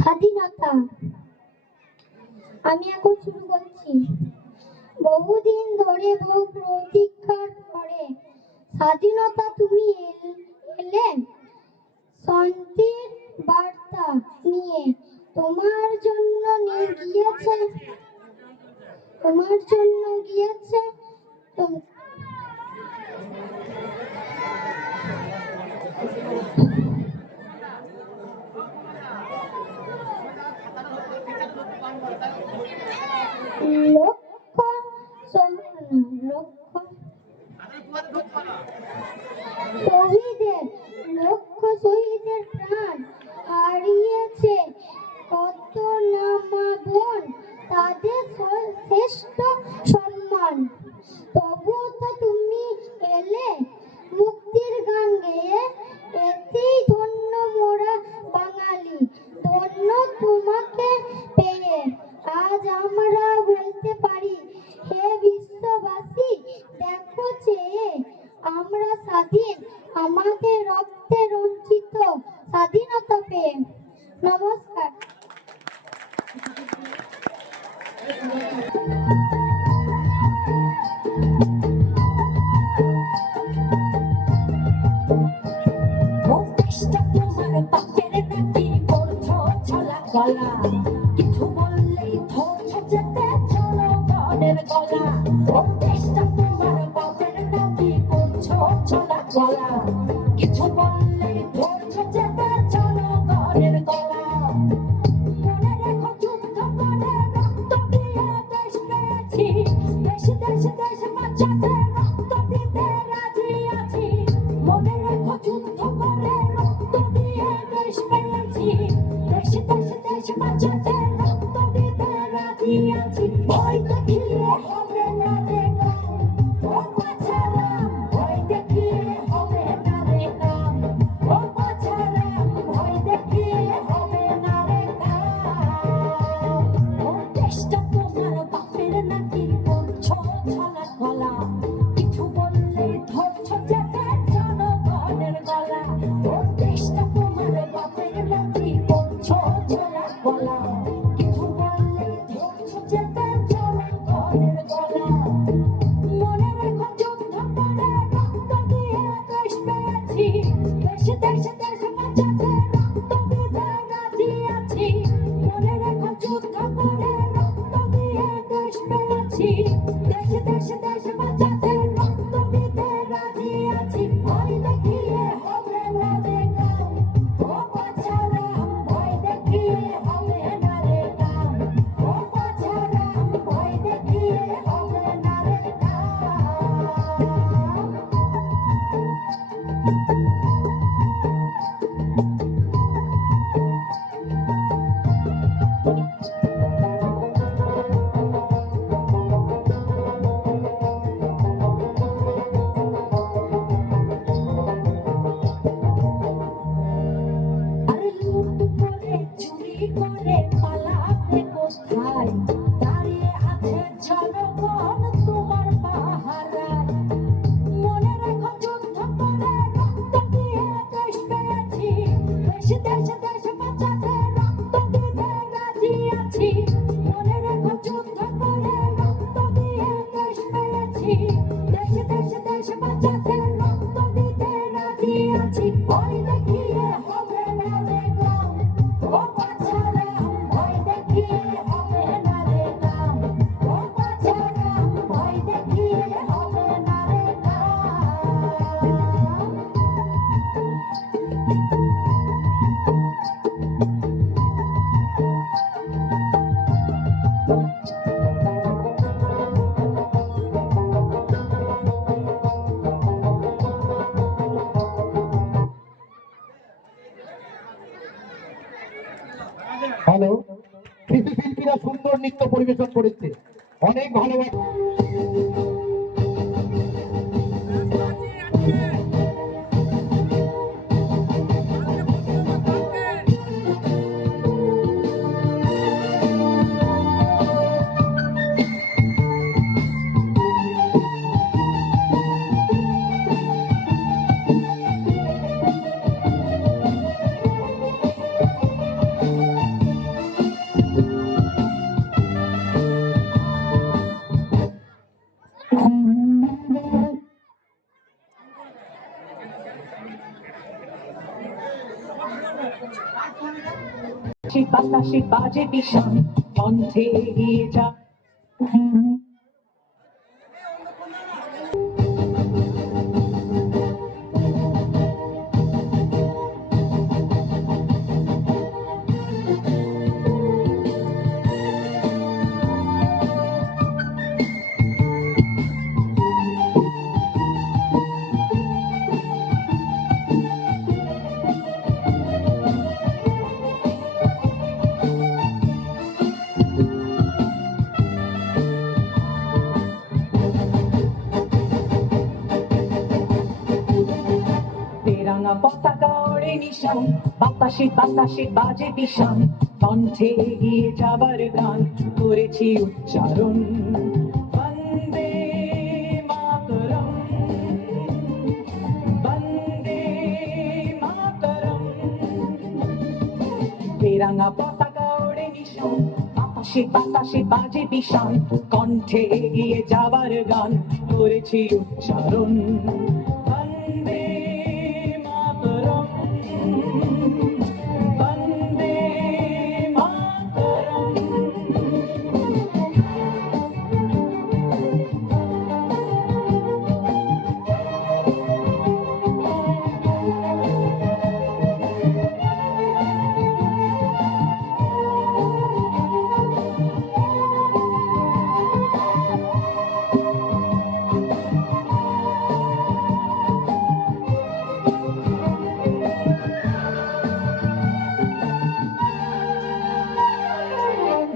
স্বাধীনতা। আমি এখন শুরু করছি। বহুদিন ধরে বহু প্রতীক্ষার পরে স্বাধীনতা তুমি এলে শান্তির বার্তা নিয়ে। তোমার জন্য গিয়েছে লক্ষ শহীদের প্রাণ হারিয়েছে কত না মা বোন, তাদের শ্রেষ্ঠ সম্মান। তবুও তো তুমি এলে মুক্তির গান গেয়ে। এতেই ধন্য মোরা বাঙালি, ধন্য তোমাকে পেয়ে। আজ আমরা বলতে পারি, হে বিশ্ববাসী দেখো চেয়ে, আমরা স্বাধীন, আমাদের রক্তে রঞ্জিত স্বাধীনতা পেয়ে। নমস্কার। কিছু বললেই ধরছো যেতে জনগণের গলা। ও দেশটা তোমার বাপের নাকি করছো চলা গলা। কিছু বললেই ধরছো যেতে জনগণের গলা। মনে রেখো যুদ্ধ করে রক্ত দিয়ে দেশ পেয়েছি। দেশ দেশ দেশ বাঁচাতে রক্ত দিতে রাজি আছি। মনে রেখো যুদ্ধ করে রক্ত দিয়ে দেশ পেয়েছি। দেশ দেশ দেশ বাঁচাতে রক্ত দিতে রাজি আছি। ভয় দেখিয়ে হবে না রে কাম, ও বাছারাম ভয় দেখিয়ে হবে না রে কাম, ও বাছারাম ভয় দেখিয়ে হবে না রে কাম। ও দেশটা তোমার বাপের নাকি করছো ছলা গলা। কিছু বললেই ধরছো যেতে জনগণের গলা। ও দেশটা তোমার বাপের নাকি করছো ছলা গলা। কিছু বললেই ধরছো যেতে জনগণের গলা। মনে রেখো যুদ্ধ করে রক্ত দিয়ে দেশ পেয়েছি। দেশ দেশ দেশ বাঁচাতে রক্ত দিতে রাজি আছি। মনে রেখো যুদ্ধ করে রক্ত দিয়ে দেশ পেয়েছি। দেশ দেশ দেশ বাঁচাতে রক্ত দিতে রাজি আছি। ভয় দেখিয়ে হবে না রে কাম, ও বাছারাম ভয় দেখিয়ে হবে না রে কাম, ও বাছারাম ভয় দেখিয়ে হবে না রে আরে লুট করে চুরি করে পালাবে কোথায়? দাঁড়িয়ে আছে জনগণ তোমার পাহারায়। মনে রেখো যুদ্ধ করে রক্ত দিয়ে দেশ পেয়েছি। দেশ দেশ দেশ বাঁচাতে রক্ত দিতে রাজি আছি। মনে রেখো যুদ্ধ করে রক্ত দিয়ে দেশ পেয়েছি। দেশ দেশ দেশ বাঁচাতে রক্ত দিতে রাজি আছি। ভয় দেখিয়ে হবে না রে কাম, ও বাছারাম ভয় দেখিয়ে হবে না রে কাম, ও বাছারাম ভয় দেখিয়ে হবে না রে হ্যালো, কৃষি শিল্পীরা সুন্দর নৃত্য পরিবেশন করেছে, অনেক ভালোবাসা। সে বাতাসে বাজে বিষণ কণ্ঠে এগিয়ে যা তেরাঙা পতাকা ওড়ে নিশান বাতাসে বাতাসে বাজে বিষান কণ্ঠে এগিয়ে যাবার গান করেছি উচ্চারণ বন্দে মাতরম বন্দে মাতরম তেরাঙা পতাকা ওড়ে নিশান বাতাসে বাতাসে বাজে বিষান কণ্ঠে এগিয়ে যাবার গান করেছি উচ্চারণ বন্দে মাতরম বন্দে মাতরম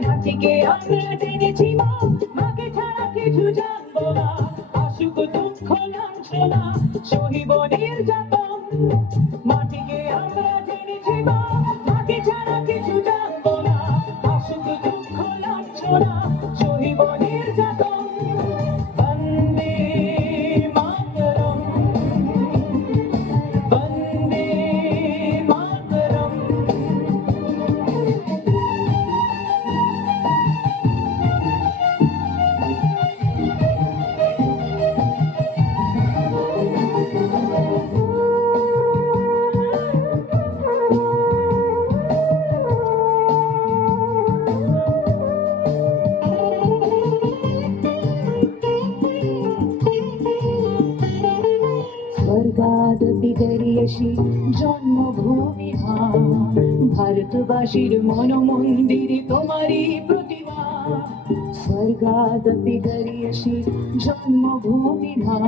মাটিকে আমরা জেনেছি মা মাকে ছাড়া কিছু জানবো না আসুক দুঃখ লাঞ্ছনা সহিব নির্যাতন মাটিকে আমরা জেনেছি মা মাকে ছাড়া কিছু জানবো না আসুক দুঃখ লাঞ্ছনা সহিব নির্যাতন বন্দে মাতরম বন্দে মাতরম স্বর্গাদপি গরিয়সী জন্মভূমি মা ভারতবাসীর মনমন্দিরে তোমারই প্রতিমা স্বর্গাদপি গরিয়সী জন্মভূমি মা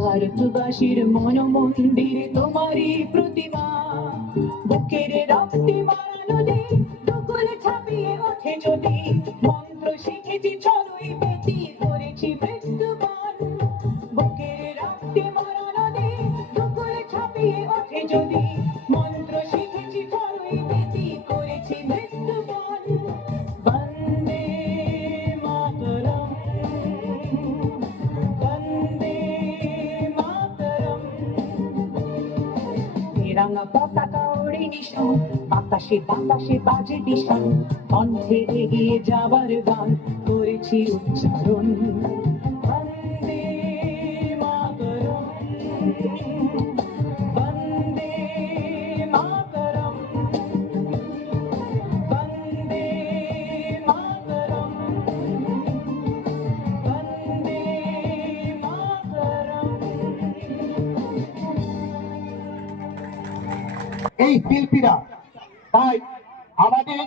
ভারতবাসীর মনমন্দিরে তোমারই প্রতিমা বুকের রক্তে মারা নদী দুকুল ছাপিয়ে ওঠে যদি মন্ত্র শিখেছি ছড়ই বেতি করেছি মৃত্যুবান বুকের রক্তে মারা নদী দুকুল ছাপিয়ে ওঠে যদি মন্ত্র শিখেছি ছড়ই বেতি করেছি মৃত্যুবান বন্দে মাতরম বন্দে মাতরম তেরাঙা পতাকা ওড়ে নিশান বাতাসে বাতাসে বাজে বিষান কণ্ঠে এগিয়ে যাবার গান করেছি উচ্চারণ বন্দে মাতরম বন্দে মাতরম বন্দে মাতরম বন্দে মাতরম এই শিল্পীরা তাই আমাদের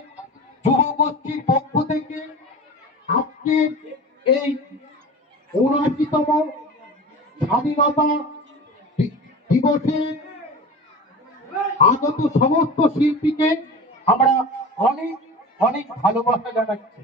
যুব গোষ্ঠীর পক্ষ থেকে আজকে এই ৭৯তম স্বাধীনতা দিবসে আগত সমস্ত শিল্পীকে আমরা অনেক অনেক ভালোবাসা জানাচ্ছি।